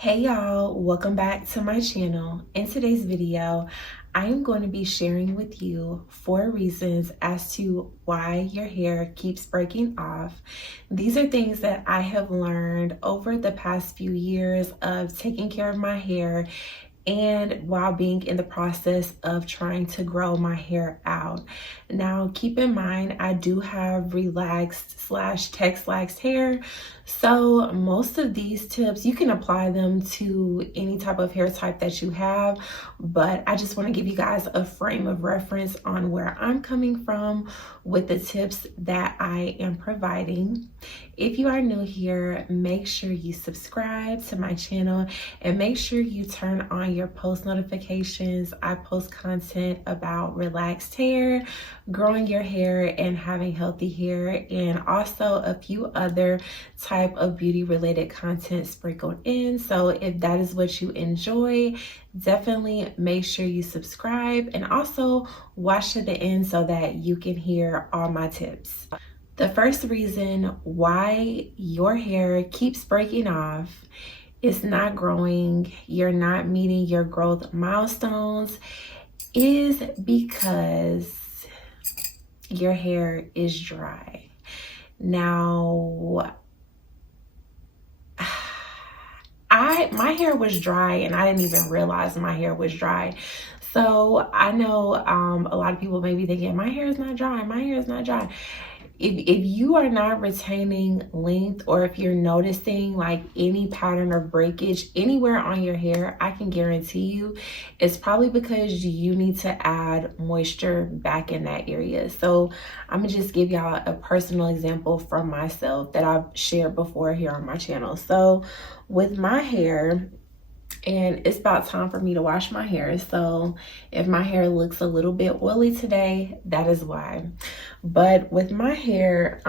Hey y'all, welcome back to my channel. In today's video, I am going to be sharing with you 4 reasons as to why your hair keeps breaking off. These are things that I have learned over the past few years of taking care of my hair and while being in the process of trying to grow my hair out. Now, keep in mind, I do have relaxed slash text-laxed hair. So most of these tips, you can apply them to any type of hair type that you have, but I just want to give you guys a frame of reference on where I'm coming from with the tips that I am providing. If you are new here, make sure you subscribe to my channel and make sure you turn on your post notifications. I post content about relaxed hair, growing your hair, and having healthy hair, and also a few other type of beauty related content sprinkled in. So if that is what you enjoy, definitely make sure you subscribe and also watch to the end so that you can hear all my tips. The first reason why your hair keeps breaking off, it's not growing, you're not meeting your growth milestones, is because your hair is dry. Now, my hair was dry and I didn't even realize my hair was dry. So I know a lot of people may be thinking, my hair is not dry, my hair is not dry. If you are not retaining length, or if you're noticing like any pattern or breakage anywhere on your hair, I can guarantee you it's probably because you need to add moisture back in that area. So I'm gonna just give y'all a personal example from myself that I've shared before here on my channel. So with my hair, and it's about time for me to wash my hair. So if my hair looks a little bit oily today, that is why. But with my hair,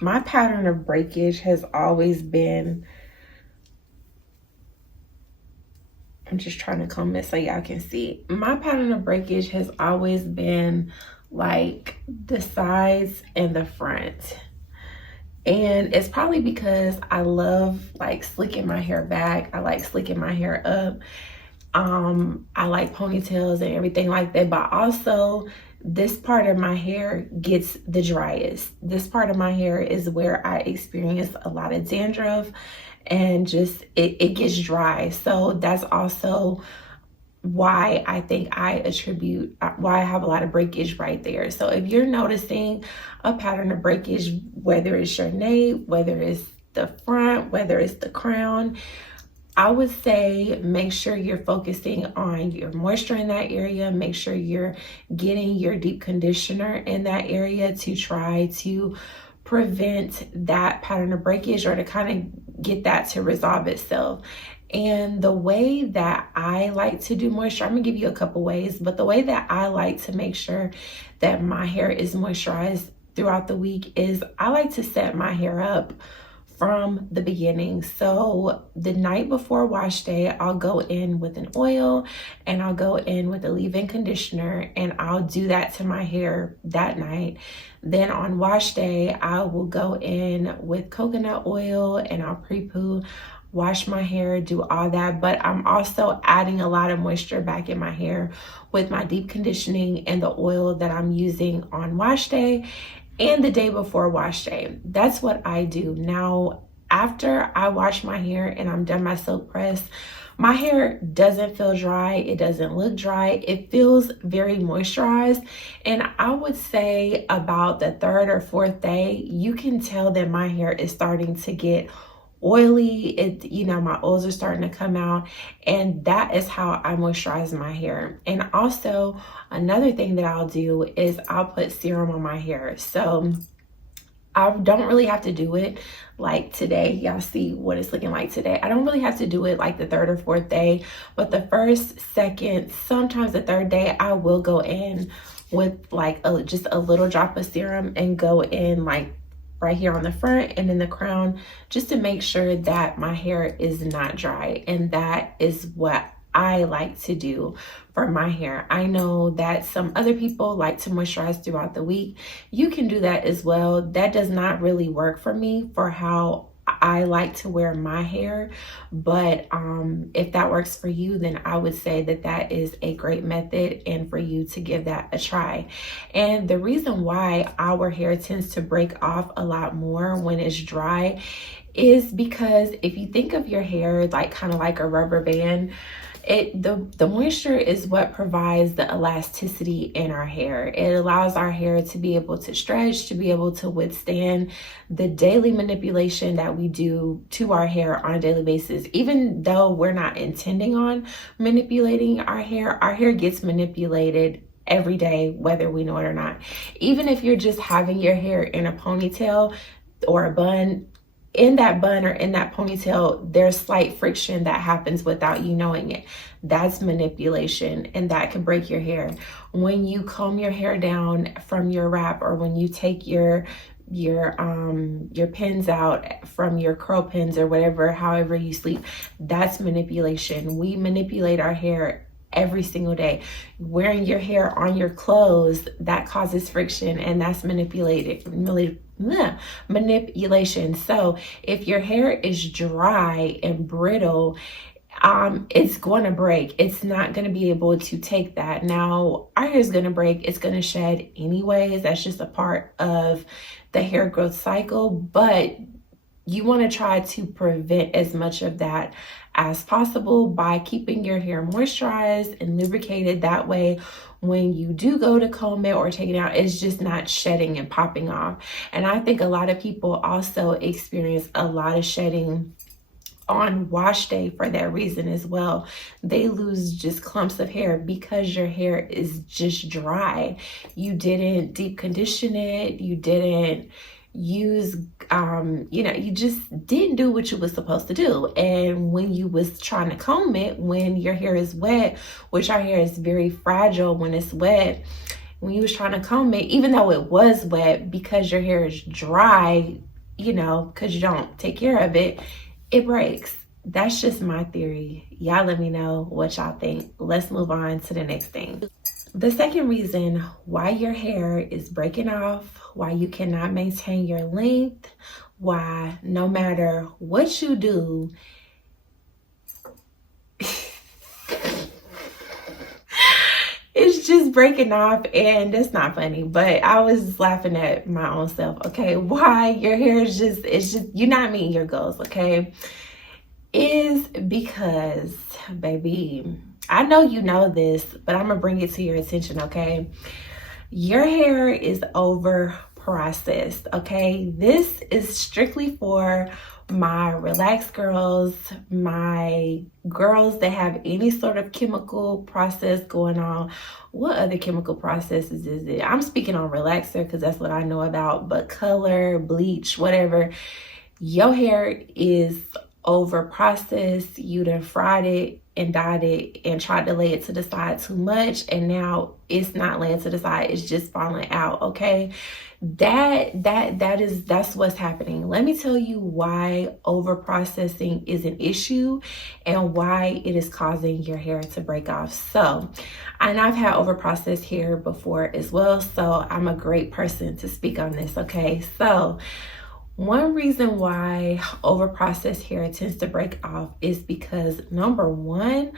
my pattern of breakage has always been, I'm just trying to comb it so y'all can see. My pattern of breakage has always been like the sides and the front. And it's probably because I love like slicking my hair back. I like slicking my hair up. I like ponytails and everything like that. But also this part of my hair gets the driest. This part of my hair is where I experience a lot of dandruff and just it gets dry. So that's also why I think I attribute why I have a lot of breakage right there. So if you're noticing a pattern of breakage, whether it's your nape, whether it's the front, whether it's the crown, I would say make sure you're focusing on your moisture in that area. Make sure you're getting your deep conditioner in that area to try to prevent that pattern of breakage, or to kind of get that to resolve itself. And the way that I like to do moisture, I'm gonna give you a couple ways, but the way that I like to make sure that my hair is moisturized throughout the week is I like to set my hair up from the beginning. So the night before wash day, I'll go in with an oil and I'll go in with a leave-in conditioner, and I'll do that to my hair that night. Then on wash day, I will go in with coconut oil and I'll pre-poo, wash my hair, do all that. But I'm also adding a lot of moisture back in my hair with my deep conditioning and the oil that I'm using on wash day and the day before wash day. That's what I do. Now, after I wash my hair and I'm done my silk press, my hair doesn't feel dry. It doesn't look dry. It feels very moisturized. And I would say about the 3rd or 4th day, you can tell that my hair is starting to get oily. My oils are starting to come out, and that is how I moisturize my hair. And also another thing that I'll do is I'll put serum on my hair. So I don't really have to do it like today. Y'all see what it's looking like today. I don't really have to do it like the 3rd or 4th day, but the 1st, 2nd, sometimes the 3rd day, I will go in with like just a little drop of serum and go in like right here on the front and in the crown, just to make sure that my hair is not dry. And that is what I like to do for my hair. I know that some other people like to moisturize throughout the week. You can do that as well. That does not really work for me for how I like to wear my hair. But if that works for you, then I would say that that is a great method and for you to give that a try. And the reason why our hair tends to break off a lot more when it's dry is because if you think of your hair like kind of like a rubber band, the moisture is what provides the elasticity in our hair. It allows our hair to be able to stretch, to be able to withstand the daily manipulation that we do to our hair on a daily basis. Even though we're not intending on manipulating our hair gets manipulated every day, whether we know it or not. Even if you're just having your hair in a ponytail or a bun, in that bun or in that ponytail, there's slight friction that happens without you knowing it. That's manipulation, and that can break your hair. When you comb your hair down from your wrap, or when you take your pins out from your curl pins or whatever, however you sleep, that's manipulation. We manipulate our hair every single day. Wearing your hair on your clothes, that causes friction, and that's manipulation. So if your hair is dry and brittle, it's going to break. It's not going to be able to take that. Now, our hair is going to break. It's going to shed anyways. That's just a part of the hair growth cycle, but you want to try to prevent as much of that as possible by keeping your hair moisturized and lubricated. That way, when you do go to comb it or take it out, it's just not shedding and popping off. And I think a lot of people also experience a lot of shedding on wash day for that reason as well. They lose just clumps of hair because your hair is just dry. You didn't deep condition it. You didn't use you just didn't do what you was supposed to do. And when you was trying to comb it, when your hair is wet, which our hair is very fragile when it's wet, when you was trying to comb it, even though it was wet, because your hair is dry, because you don't take care of it, it breaks. That's just my theory. Y'all let me know what y'all think. Let's move on to the next thing. The second reason why your hair is breaking off, why you cannot maintain your length, why no matter what you do, it's just breaking off. And that's not funny, but I was laughing at my own self. Okay, why your hair is it's just you're not meeting your goals. Okay, is because, baby, I know you know this, but I'm gonna bring it to your attention. Okay, your hair is over processed. Okay, this is strictly for my relaxed girls, my girls that have any sort of chemical process going on. What other chemical processes is it? I'm speaking on relaxer because that's what I know about, but color, bleach, whatever. Your hair is over processed. You done fried it and dyed it and tried to lay it to the side too much, and now it's not laying to the side, it's just falling out. Okay, that's what's happening. Let me tell you why over processing is an issue and why it is causing your hair to break off. So, and I've had over processed hair before as well, so I'm a great person to speak on this. Okay, so one reason why over-processed hair tends to break off is because, number one,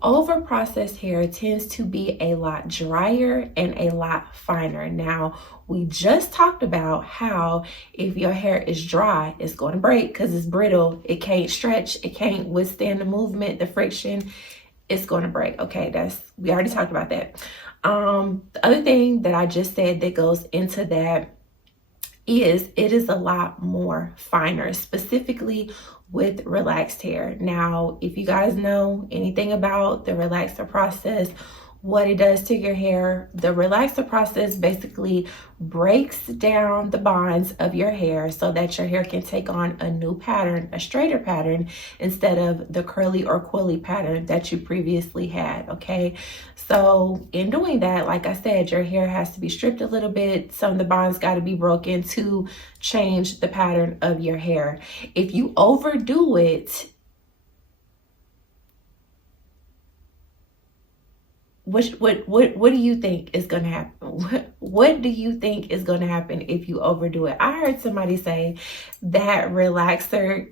over-processed hair tends to be a lot drier and a lot finer. Now, we just talked about how if your hair is dry, it's going to break because it's brittle. It can't stretch. It can't withstand the movement, the friction. It's going to break. Okay, we already talked about that. The other thing that I just said that goes into that is it is a lot more finer, specifically with relaxed hair. Now, if you guys know anything about the relaxer process, what it does to your hair, the relaxer process basically breaks down the bonds of your hair so that your hair can take on a new pattern, a straighter pattern, instead of the curly or coily pattern that you previously had. Okay, so in doing that, like I said, your hair has to be stripped a little bit. Some of the bonds got to be broken to change the pattern of your hair. If you overdo it, What do you think is going to happen? What do you think is going to happen if you overdo it? I heard somebody say that relaxer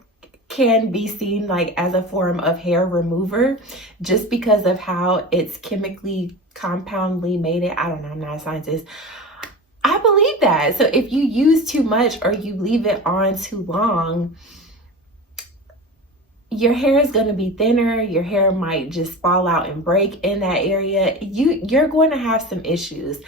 can be seen like as a form of hair remover just because of how it's chemically compoundly made it. I don't know, I'm not a scientist. I believe that. So if you use too much or you leave it on too long, your hair is going to be thinner. Your hair might just fall out and break in that area. You're going to have some issues.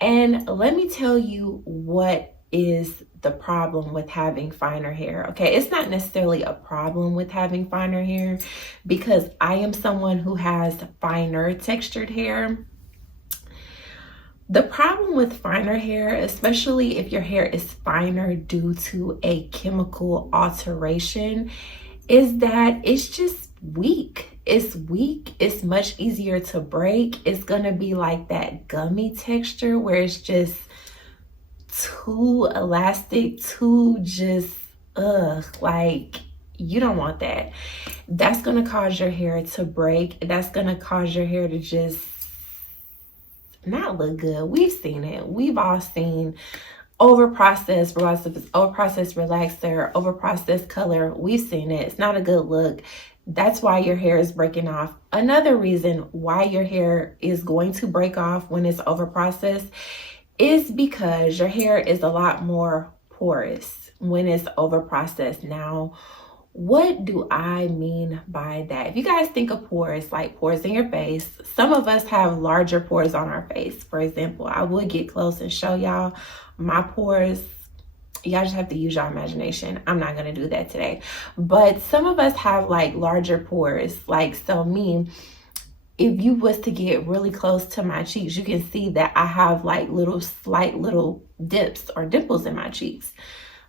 And let me tell you what is the problem with having finer hair. Okay, it's not necessarily a problem with having finer hair because I am someone who has finer textured hair. The problem with finer hair, especially if your hair is finer due to a chemical alteration, is that it's just weak. It's weak. It's much easier to break. It's gonna be like that gummy texture where it's just too elastic, too just like you don't want that. That's gonna cause your hair to break. That's gonna cause your hair to just not look good. We've seen it. We've all seen overprocessed, regardless if it's overprocessed relaxer, overprocessed color. We've seen it. It's not a good look. That's why your hair is breaking off. Another reason why your hair is going to break off when it's overprocessed is because your hair is a lot more porous when it's overprocessed. Now, what do I mean by that? If you guys think of pores, like pores in your face, some of us have larger pores on our face. For example, I would get close and show y'all my pores. Y'all just have to use your imagination. I'm not gonna do that today. But some of us have like larger pores. Like, so me, if you was to get really close to my cheeks, you can see that I have like slight little dips or dimples in my cheeks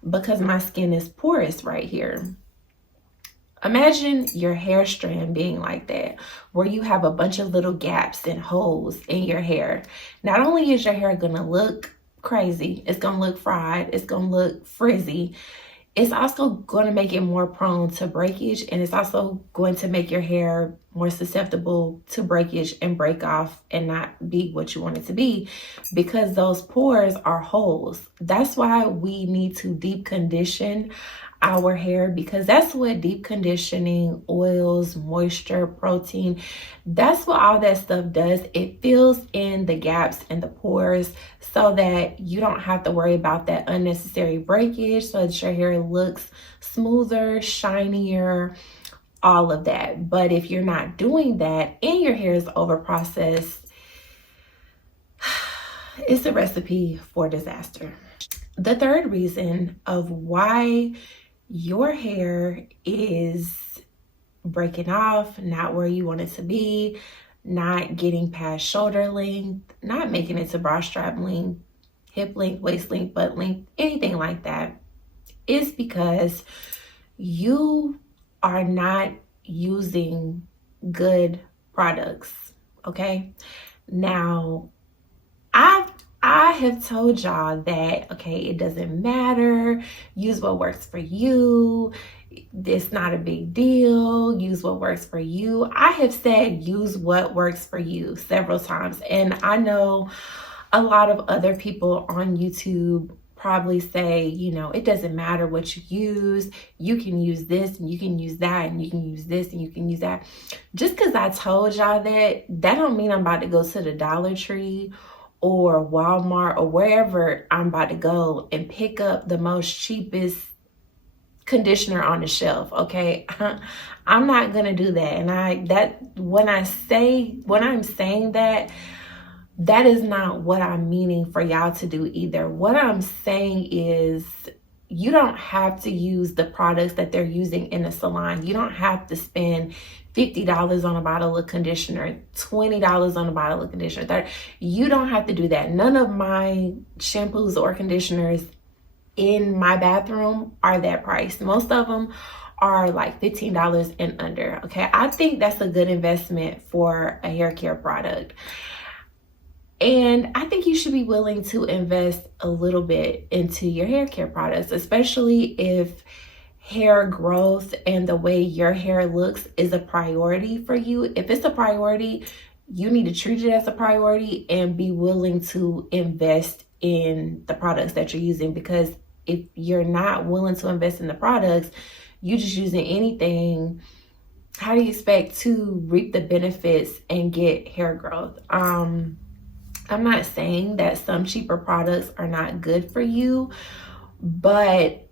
because my skin is porous right here. Imagine your hair strand being like that, where you have a bunch of little gaps and holes in your hair. Not only is your hair gonna look crazy, it's gonna look fried, it's gonna look frizzy, it's also going to make it more prone to breakage, and it's also going to make your hair more susceptible to breakage and break off and not be what you want it to be, because those pores are holes. That's why we need to deep condition our hair, because that's what deep conditioning, oils, moisture, protein, that's what all that stuff does. It fills in the gaps and the pores so that you don't have to worry about that unnecessary breakage, so that your hair looks smoother, shinier, all of that. But if you're not doing that and your hair is overprocessed, it's a recipe for disaster. The third reason of why your hair is breaking off, not where you want it to be, not getting past shoulder length, not making it to bra strap length, hip length, waist length, butt length, anything like that, is because you are not using good products. Okay, now I have told y'all that, okay, it doesn't matter. Use what works for you. It's not a big deal. Use what works for you. I have said use what works for you several times. And I know a lot of other people on YouTube probably say, you know, it doesn't matter what you use. You can use this and you can use that and you can use this and you can use that. Just because I told y'all that don't mean I'm about to go to the Dollar Tree or Walmart or wherever I'm about to go and pick up the most cheapest conditioner on the shelf. Okay, I'm not gonna do that. And when I'm saying that is not what I'm meaning for y'all to do either. What I'm saying is, you don't have to use the products that they're using in a salon. You don't have to spend $50 on a bottle of conditioner, $20 on a bottle of conditioner. You don't have to do that. None of my shampoos or conditioners in my bathroom are that price. Most of them are like $15 and under. Okay, I think that's a good investment for a hair care product. And I think you should be willing to invest a little bit into your hair care products, especially if hair growth and the way your hair looks is a priority for you. If it's a priority, you need to treat it as a priority and be willing to invest in the products that you're using. Because if you're not willing to invest in the products, you just using anything, how do you expect to reap the benefits and get hair growth? I'm not saying that some cheaper products are not good for you, but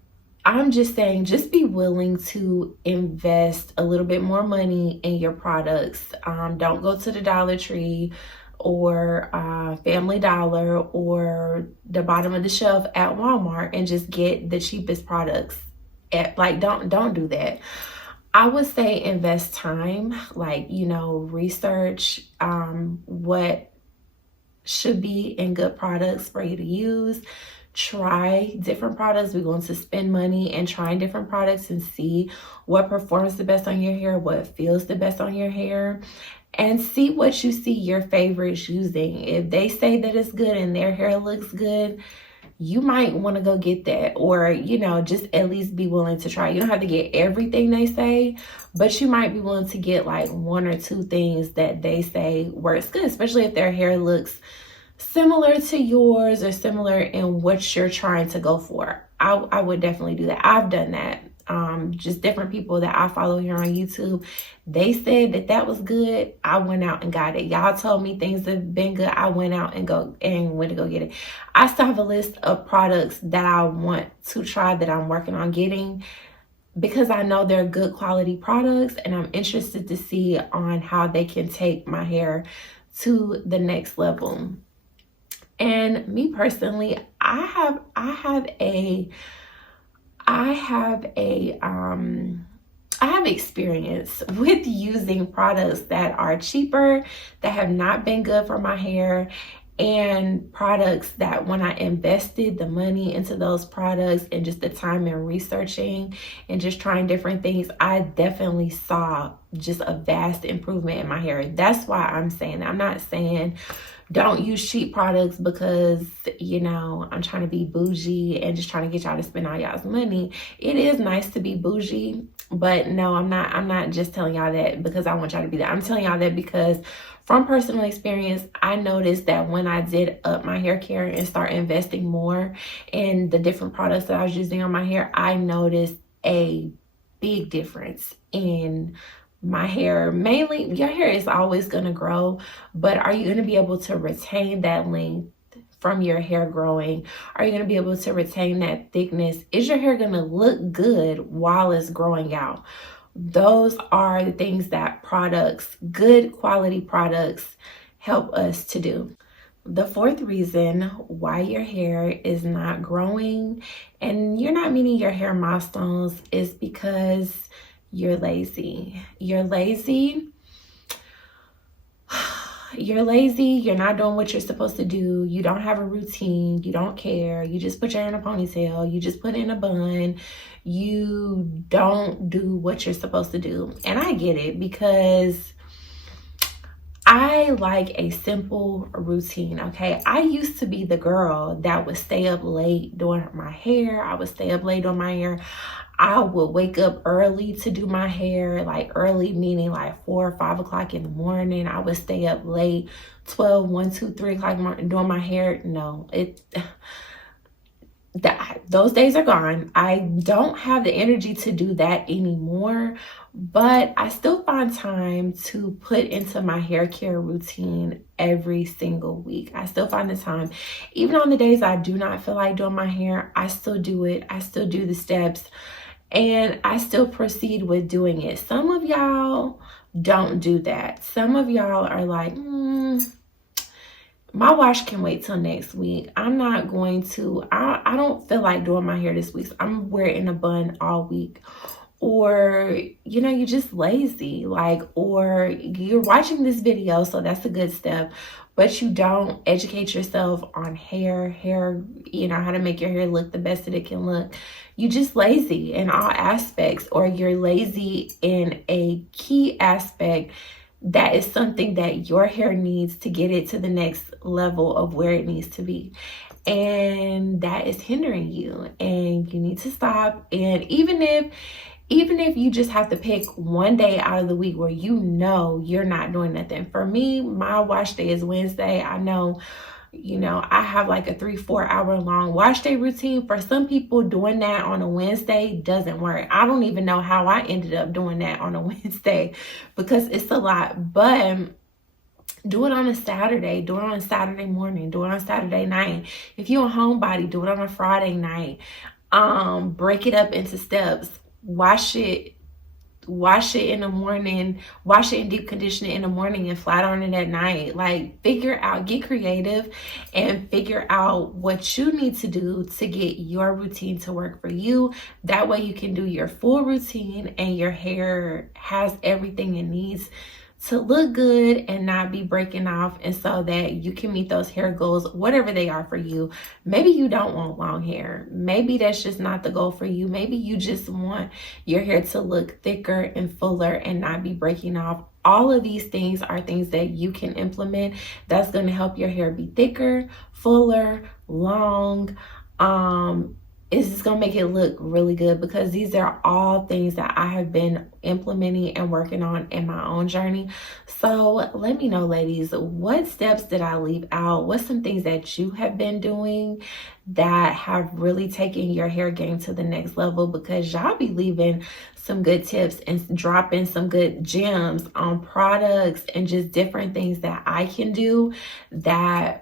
I'm just saying, just be willing to invest a little bit more money in your products. Don't go to the Dollar Tree or Family Dollar or the bottom of the shelf at Walmart and just get the cheapest products. Don't do that. I would say invest time, research what should be in good products for you to use. Try different products. We're going to spend money and trying different products and see what performs the best on your hair, what feels the best on your hair, and see what you see your favorites using. If they say that it's good and their hair looks good, you might want to go get that, or just at least be willing to try. You don't have to get everything they say, but you might be willing to get like one or two things that they say works good, especially if their hair looks similar to yours or similar in what you're trying to go for. I would definitely do that. I've done that. Just different people that I follow here on YouTube, they said that was good. I went out and got it. Y'all told me things have been good. I went out and went to go get it. I still have a list of products that I want to try that I'm working on getting, because I know they're good quality products and I'm interested to see on how they can take my hair to the next level. And me personally, I have experience with using products that are cheaper, that have not been good for my hair, and products that when I invested the money into those products and just the time in researching and just trying different things, I definitely saw just a vast improvement in my hair. That's why I'm saying that. I'm not saying don't use cheap products because, I'm trying to be bougie and just trying to get y'all to spend all y'all's money. It is nice to be bougie, but no, I'm not just telling y'all that because I want y'all to be that. I'm telling y'all that because from personal experience, I noticed that when I did up my hair care and start investing more in the different products that I was using on my hair, I noticed a big difference in my hair. Mainly, your hair is always going to grow, but are you going to be able to retain that length from your hair growing? Are you going to be able to retain that thickness? Is your hair going to look good while it's growing out? Those are the things that products, good quality products, help us to do. The fourth reason why your hair is not growing and you're not meeting your hair milestones is because you're lazy. You're lazy. You're lazy. You're not doing what you're supposed to do. You don't have a routine. You don't care. You just put your hair in a ponytail. You just put it in a bun. You don't do what you're supposed to do. And I get it because I like a simple routine, okay? I used to be the girl that would stay up late doing my hair. I would stay up late doing my hair. I would wake up early to do my hair, like early meaning like 4 or 5 o'clock in the morning. I would stay up late, 12, 1, 2, 3 o'clock in the morning doing my hair. No, those days are gone. I don't have the energy to do that anymore, but I still find time to put into my hair care routine every single week. I still find the time. Even on the days I do not feel like doing my hair, I still do it. I still do the steps and I still proceed with doing it. Some of y'all don't do that. Some of y'all are like, my wash can wait till next week. I'm not going to, I don't feel like doing my hair this week. So I'm wearing a bun all week. Or, you're just lazy, or you're watching this video, so that's a good step, but you don't educate yourself on hair, how to make your hair look the best that it can look. You just lazy in all aspects, or you're lazy in a key aspect that is something that your hair needs to get it to the next level of where it needs to be. And that is hindering you, and you need to stop. And even even if you just have to pick one day out of the week where you know you're not doing nothing. For me, my wash day is Wednesday. I know, you know, I have like a 3-4 hour long wash day routine. For some people, doing that on a Wednesday doesn't work. I don't even know how I ended up doing that on a Wednesday because it's a lot. But do it on a Saturday, do it on a Saturday morning, do it on a Saturday night. If you're a homebody, do it on a Friday night. Break it up into steps. Wash it in the morning, wash it in deep conditioner in the morning and flat iron it at night. Like, figure out, get creative and figure out what you need to do to get your routine to work for you. That way you can do your full routine and your hair has everything it needs to look good and not be breaking off, and so that you can meet those hair goals, whatever they are for you. Maybe you don't want long hair. Maybe that's just not the goal for you. Maybe you just want your hair to look thicker and fuller and not be breaking off. All of these things are things that you can implement that's going to help your hair be thicker, fuller, long. It's just gonna make it look really good, because these are all things that I have been implementing and working on in my own journey. So let me know, ladies, what steps did I leave out? What's some things that you have been doing that have really taken your hair game to the next level? Because y'all be leaving some good tips and dropping some good gems on products and just different things that I can do that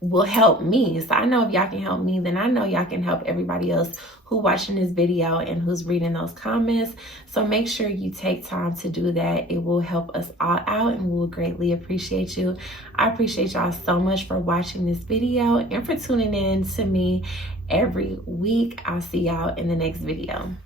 will help me. So I know if y'all can help me, then I know y'all can help everybody else who watching this video and who's reading those comments. So make sure you take time to do that. It will help us all out and we will greatly appreciate you. I appreciate y'all so much for watching this video and for tuning in to me every week. I'll see y'all in the next video.